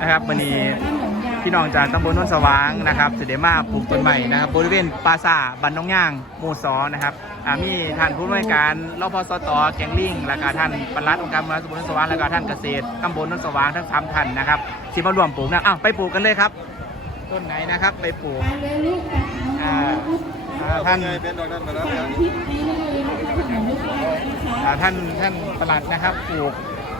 นะครับวันนี้พี่น้องจากตำบลโนนสว่างนะครับสิเดมาปลูกต้นใหม่นะครับบริเวณปราสาบันน้องย่างหมู่สอนะครับอ่ามีท่านผู้อำนวยการรพสตแกงลิงแล้วก็ท่านปลัดองค์การบริหารส่วนตำบลนนสว่างแล้วก็ท่านเกษตรตำบลโนนสว่างทั้งสามท่านนะครับที่มารวมปลูกนะอ้าวไปปลูกกันเลยครับ ต้นไหนนะครับไปปลูกท่านท่านท่านปลัดนะครับปลูก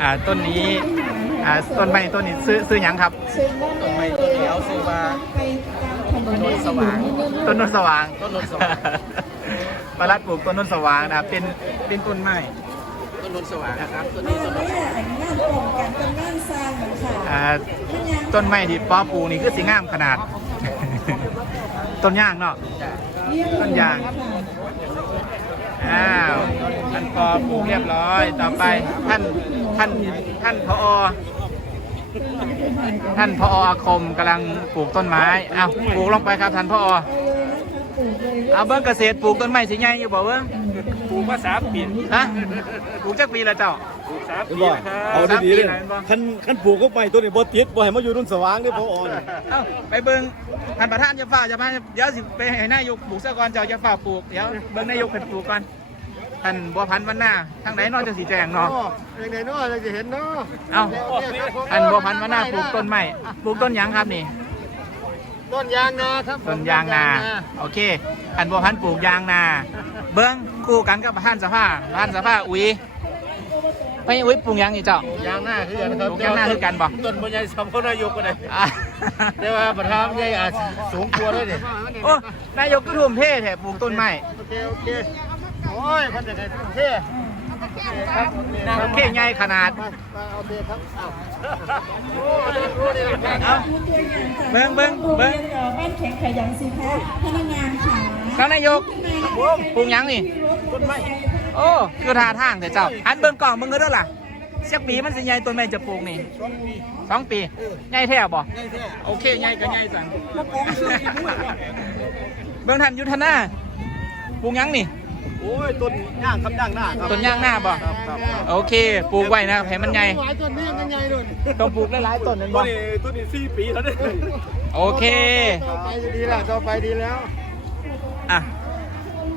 อ่าต้นนี้อ่าต้นไม้ต้นนี้ซื้อซื้อหยังครับ ต้นไม้ต้นนี้เอาซื้อมาต้นนนสว่าง ต้นนนสว่างต้นนนสว่างปลัดปลูกต้นนนสว่างนะครับเป็นเป็นต้นไม้ต้นนนสว่างนะครับต้นนี้ต้นนนสว่างงานกลุ่มกันเป็นงานสร้างค่ะอ่าต้นไม้ที่ป้อปลูกนี่คือสีงามขนาด ต้นย่างเนาะต้นยาง อ้าวท่านปอปลูกเรียบร้อย ต่อไปท่านท่านท่านพอท่านพออาคมกำลังปลูกต้นไม้อ้าวปลูกลงไปครับท่านพอเอาเบิ้งเกษตรปลูกต้นไม้สิไงอยู่บ่เบิ้ง ลูกมาสามปีฮะปลูกจักปีละเจ้าปลูกสามปีบ่นะครัเอาบดีๆเลยสามปีไหนบ่คันคันปลูกเข้าไปตัวนี้บ่ติดบ่ให้มาอยู่รุ่นสว่างเด้อพ่ออ่อนเอ้าไปเบิ้งท่านประธานจะฝ่าจะพาเดี๋ยวสิไปให้นายกปลูกซะก่อนเจ้าจะฝ่าปลูกเดี๋ยวเบิ้งนายกเป็นปลูกก่อนท่านบัวพันธ์วันหน้าทางไหนเนอกจะสีแจงเนาะ ยังไงเนาะเราจะเห็นเนาะเอ้าท่านบัวพันธ์วันหน้าปลูกต้นไม้ปลูกต้นหยังครับนี่ ต้นยางนาครับต้นยางนา โอเค อันบัวพันธุ์ปลูกยางนา เบิ้งคู่กันกับประธานสภาประธานสภาอุ๋ยไม่อุ๋ยปลูกหยังนี่เจ้า ยางนาคือกันนะครับปลูกยางนาคือกันบ่ต้นบรรยายสัมพนายกก็ได้อะแต่ว่าประธานใหญ่อาจสูงกว่าด้วยนี่โอ้นายกก็ทุ่มเทแถปลูกต้นไม้ โอเคโอเค โอ้ยพันเด็ดโอเค ครับโอเคใหญ่ขนาดโอเคครับโอ้ยรู้ดีเลยเอ้าเบิ้งเบิ้งเบิ้งบ้านแข็งขยันสิคะพนักงานค่ะท่านนายกปลูกหยังนี่ต้นไม้โอ้คือท่าทางแต่เจ้าอันเบิ้งกล่องเบิ้งก็ได้อล่ะเสียปีมันสิใหญ่ต้นไม้จะปลูกนี่สองปีใหญ่แท้บ่ง่ายแท้โอเคใหญ่ก็ใหญ่จังเบื้องทันยุทธนาปลูกหยังนี่ โอ้ยต้นย่างครับย่างหน้าครับต้นย่างหน้าบ่ครับครับครับโอเค ปลูกไว้นะให้มันใหญ่หลายต้นนี่ยังไงด้วยต้องปลูกหลายๆต้นนั่นต้บ่นนี้ต้นนี้สี่ปีแล้วเนี่ยโอเค ต่อไปจะดีแล้วต่อไปดีแล้วอะ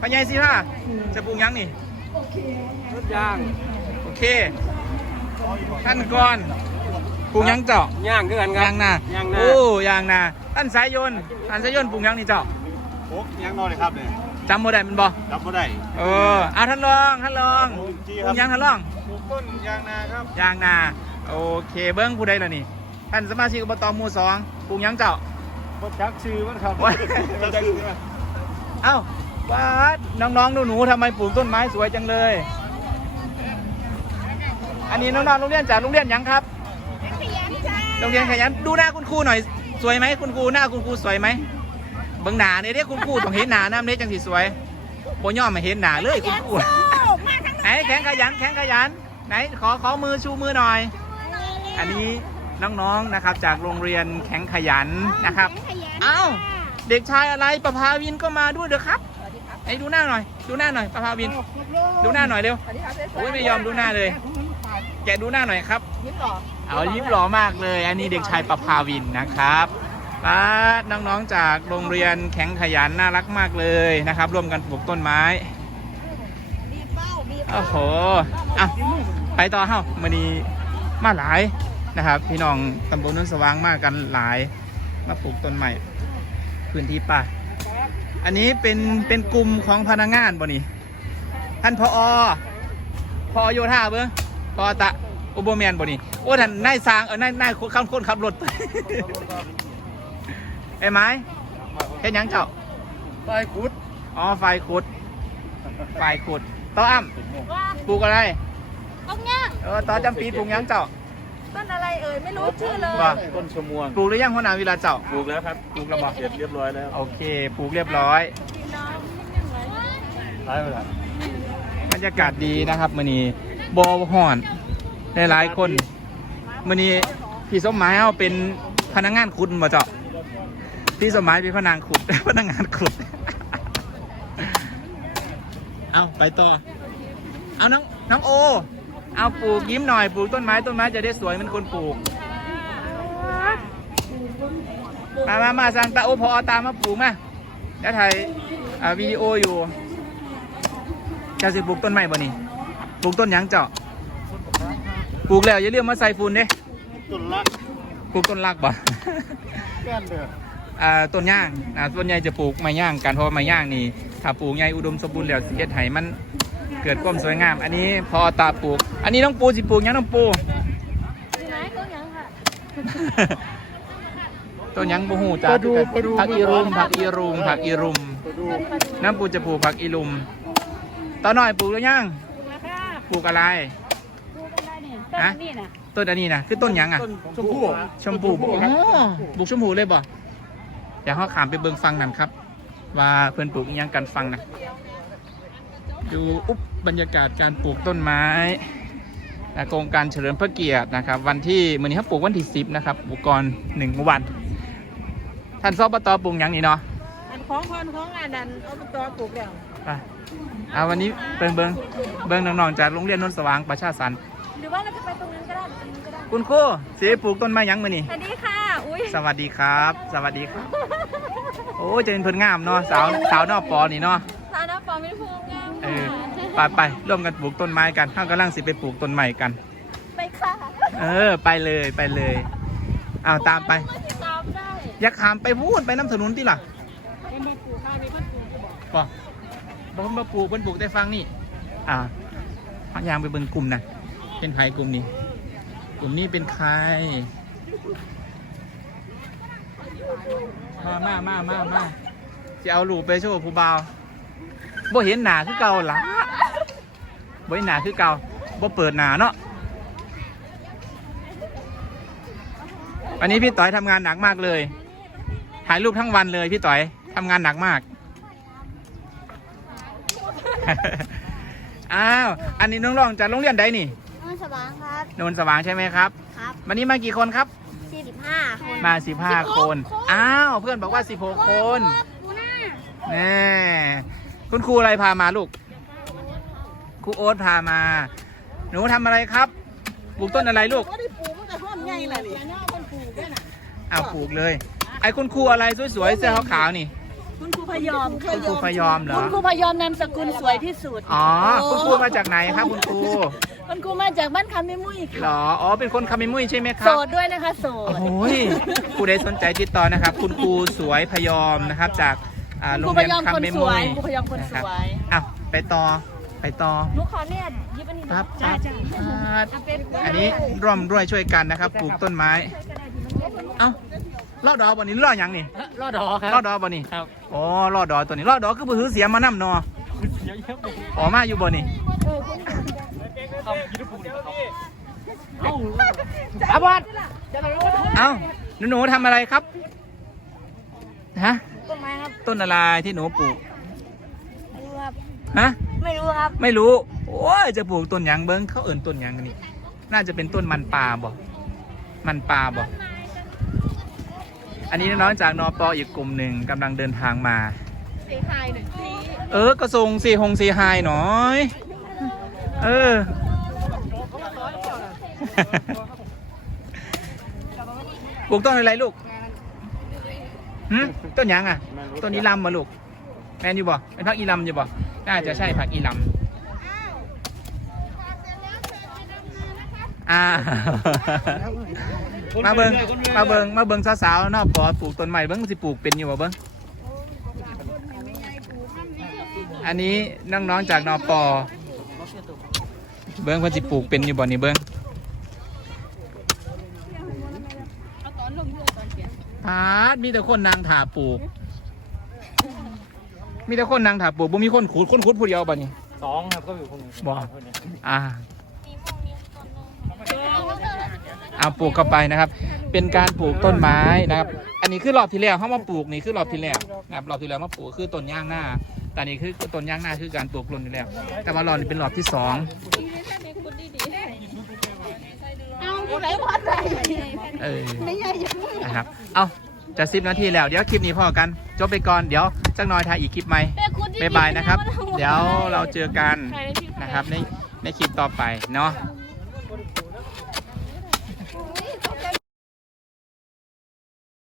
พญายสิท่าจะปลูกหยังนี่ ต้นยางโอเคท่านก่อนปลูกหยังเจ้าย่างด้วยกันครับยางนาย่างนาโอ้ยางนาท่านสายยนต์ท่านสายยนต์ปลูกหยังนี่เจ้าโอ้ย่างนอนเลยครับเนี่ย จำบ่ได้แมันบ่จับไม่ได้เออเอาท่านรองท่านรองปลูกหยังท่านรอง ปลูกต้นยางนาครับยางนาโอเคเบิ้งผู้ใดล่ะนี่ท่านสมาชิกอบตหมู่สองปลูกหยังเจ้าบดจักชื่อมันครับโอ้ยเอ้าว้าดน้องๆหนูๆทำไมปลูกต้นไม้สวยจังเลย อันนี้น้องๆโรงเรียนจากโรงเรียนหยังครับโรงเรียนขยันดูหน้าคุณครูหน่อยสวยไหมคุณครูหน้าคุณครูสวยไหมเบิ่งหน้าเนี่ยเรียกคุณครูต้องเห็นหน้าน้ำเนี้จังสิสวยโบย่อมมาเห็นหน้าเลยคุณครูไหนแข็งขยันแข็งขยัน ไหนขอขอมือชูมือหน่อย อันนี้น้องๆนะครับ จากโรงเรียนแข็งขยันนะครับเอ้าเด็กชายอะไรประภาวินก็มาด้วยเด้อครับไอ้ดูหน้าหน่อย ดูหน้าหน่อยประภาวิน ดูหน้าหน่อยเร็วโอ้ยไม่ยอมดูหน้าเลย แกะดูหน้าหน่อยครับ เอายิ้มหล่อมากเลย อันนี้เด็กชายประภาวินนะครับ ป้าน้องๆจากโรงเรียนแข็งขยันน่ารักมากเลยนะครับ ร่วมกันปลูกต้นไม้โอ้โหอะไปต่อเฮ้ามันนี้มาหลายนะครับ พี่น้องตำบลนุ่นสว่างมากกันหลายมาปลูกต้นไม้พื้นที่ป่าอันนี้เป็นเป็นกลุ่มของพนักงานบ่นี่ท่านพอพอโยธาเบิ้งพอตะอุโบเมียนบ่นี่โอ้ท่านนายสร้างเออนายนายคนขับคนขับรถไอ้ไม้เห็นยังเจ้า ไปขุดอ๋อ ไฟขุด ไฟขุดต่ออ้ำปลูกอะไร ต้องย่างเออต่อจำปีปลูกหยังเจ้า ต้นอะไรเอ่ยไม่รู้ชื่อเลยว่า ต้นชมวงปลูกหรือยังหัวหน้าเวลาเจ้า ปลูกแล้วครับปลูกแล้วบ่เสร็จเรียบร้อยแล้วโอเค ปลูกเรียบร้อยตายไปแล้วบรรยากาศดีนะครับมือนี้บอห่อนหลายๆคนมือนี้พี่สมหมายเอาเป็นพนักงานขุดมาเจาะ พี่สมหมายเป็นพนักงานขุด พนักงานขุด เอาไปต่อ เอาน้องน้องโอ เอาปลูกยิ้มหน่อยปลูกต้นไม้ต้นไม้จะได้สวยเหมันคนปลูก มามามาสั่งตาโอพอตามมาปลูกมาเดี๋ยวถ่ายอ่าวิดีโออยู่เจ้าสิปลูกต้นไม้บ่นี่ปลูกต้นหยังเจาะปลูกแล้วอย่าลืมมาใส่ฝุ่นเด้ตุนลักปลูกต้นรักบ่ แก้นเดือด อ่าต้นย่างอ่าส่วนใหญ่จะปลูกไม้ย่างกันเพราะว่าไม้ย่างนี่ถ้าปลูกใหญ่อุดมสมบูรณ์แล้วสิเฮ็ดให้มันเกิดความสวยงาม อันนี้พอตาปลูก อันนี้น้องปูสิปลูกหยังน้องปู อยู่ไหนต้นยังค่ะ ต้นหยังบ่ฮู้จ้าไปดูไปดู ผักอีรุมผักอีรุมผักอีรุมไปดูน้ำปูจะปลูกผักอีรุมตอนน้อยปลูกหรือยังนะคะปลูกอะไร ดูกันได้เนี่ยต้นฮะนี่น่ะต้นอันนี้นะคือต้นหยังอะชมพู่ชมพูอ๋อปลูกชมพูเลยบ่ เดี๋ยวเขาขามไปเบิ่งฟังนั่นครับ ว่าเพื่อนปลูกอิหยังกันฟังนะดูอุ๊บบรรยากาศการปลูกต้นไม้นะโครงการเฉลิมพระเกียรตินะครับ วันที่มื่อนี้เขาปลูกวันที่สิบนะครับอุปกรณ์หนึ่งวัน ท่านซอบตปลูกหยังนี่เนาะอันของคนของอันนั้นเอาไปตัวปลูกแล้วไปเอาวันนี้เบิ่งเบิ่งเบิ่งน้องๆจากโรงเรียนนนท์สว่างประชาสรรค์หรือว่าเราจะไปตรงนั้นก็ได้ตรงนี้ก็ได้ คุณครูสิปลูกต้นไม้หยังมื่อนี้สวัสดีค่ะ อุ้ยสวัสดีครับ สวัสดีครับ โอ้เจะเป็นเพิ่นงามเนาะสาวสาวนอกปอนี่เนาะ สาวน้ำปอไม่พูดงามเออค่ะไปไปร่วมกันปลูกต้นไม้กันข้างกำลังสิไปปลูกต้นใหม่กัน ไปค่ะเออ ไปเลยไปเลยเอาตามไปไม่ติดตามได้อยากขามไปพูดไปน้ำถนนที่ล่ะเป็นมาปลูกค่ะมีคนปลูกจะบอกบอกบอกมาปลูกเพิ่นปลูกได้ฟังนี่ อ่าพยายามไปเบิ่งกลุ่มนะเป็นใครกลุ่มนี้ กลุ่มนี้เป็นใคร มามามามามาจะเอาลูกไปโชว์ผู้บ่าวบ่เห็นหนาคือเก่าละบ่เห็นหนาคือเก่าบ่เปิดหนาเนาะวันนี้พี่ต่อยทำงานหนักมากเลย ถ่ายรูปทั้งวันเลยพี่ต่อยทำงานหนักมาก อ้าว อันนี้น้องรองจากโรงเรียนใดนี่มั นสว่างครับโนนสว่างใช่ไหมครับ ครับวันนี้มากี่คนครับ45คนมาสิบห้าคน อ้าว เพื่อนบอกว่าสิบหกคนกูหน้าแน่คุณครูอะไรพามาลูก ครูโอ๊ตพามา หนูทำอะไรครับ ปลูกต้นอะไรลูก ก็ได้ปลูกมันแต่ห้อนไงล่ะนี่น้าคนปลูกด้วยน่ะเอาปลูกเลย ไอ้คุณครูอะไรสวยๆเสื้อขาวๆนี่ คุณครูพยอมคุณครูพยอมเหรอ คุณครูพยอมนามสกุลสวยที่สุด อ๋อ คุณครูมาจากไหนครับ คุณครู คุณครูมาจากบ้านคำไม่มุ้ยเหรค่ะอ อ๋อ เป็นคนคาเมมุยใช่ไหมคโสรับ ดด้วยนะคะโสด โอ้ยครูใดสนใจติดต่อนะครับ คุณครูสวยพยอมนะครับจากอ่าคุณโรครูงพเรียนยอมคำคนเมสมุวยยคุณครูพยอมคนสนะครับวยอ้าวไปต่อไปต่อ หนูขอเนี่ยยิบอันนี้ครับจ้าครับจ้าครับเอาเป็นอันนี้ร่วมด้วยช่วยกันนะครับ ปลูกต้นไม้ เอ้าลอดดอกบ่นี่ลอดหยังนี่รอดอคลอรับดดอกบ่นี่ครับ อ๋อลอดดอกตัวนี้ลอดดอกคือบ่ถือเสียมานำเนาะอ๋อมาอยู่บ่นี่ อาบัดเอ้าหนูหนูทำอะไรครับ ฮะ ต้นไม้ครับ ต้นอะไรที่หนูปลูก ไม่รู้ครับ ฮะ ไม่รู้ครับ ไม่รู้ โอ้ย จะปลูกต้นหยังเบิ้งเขาเอิ่นต้นหยังกันนี่ น่าจะเป็นต้นมันปลาบ่ มันปลาบ่ อันนี้น้องๆจากนอปออีกกลุ่มหนึ่งกำลังเดินทางมาสีไฮหนึ่งสีเออก็ส่งสีหงสีไฮหน่อย เออ ปลูกต้นอะไรลูกหึต้นหยังอะ ต้นอีลำมาลูก แมนอยู่บ่เป็นพักอีลำอยู่บ่น่าจะใช่ผักอีลำอ่า มาเบิงมาเบิงมาเบิงสาวๆนอกปอปลูกต้นใหม่เบิ้งสิปลูกเป็นอยู่บ่เบิ้งอันนี้น้องๆจากนอปอ เบิ้งเพิ่นสิปลูกเป็นอยู่บ่นี่เบิ้งพาดมีแต่คนนางถาปลูก มีแต่คนนางถาปลูกบ่มีคนขุดคนขุดผู้เดียวบ่นี่สองครับก็อยู่คนหนึ่งบ่อ่าเอาปลูกเข้าไปนะครับ เป็นการปลูกต้นไม้นะครับ อันนี้คือรอบที่แล้วเขามาปลูกนี่คือรอบที่แล้วนะครับรอบที่แล้วมาปลูกคือต้นย่างหน้า แต่นี่คือต้นย่างหน้าคือการปลูกรุ่นที่แล้ว แต่ว่ารอบนี้เป็นรอบที่สองเอาผู้ใดพอใจเออไม่ใช่นะครับ เอาจะสิบนาทีแล้ว เดี๋ยวคลิปนี้พอกัน จบไปก่อน เดี๋ยวจักหน่อยถ่ายอีกคลิปใหม่บ๊ายบายนะครับ เดี๋ยวเราเจอกันนะครับในในคลิปต่อไปเนาะ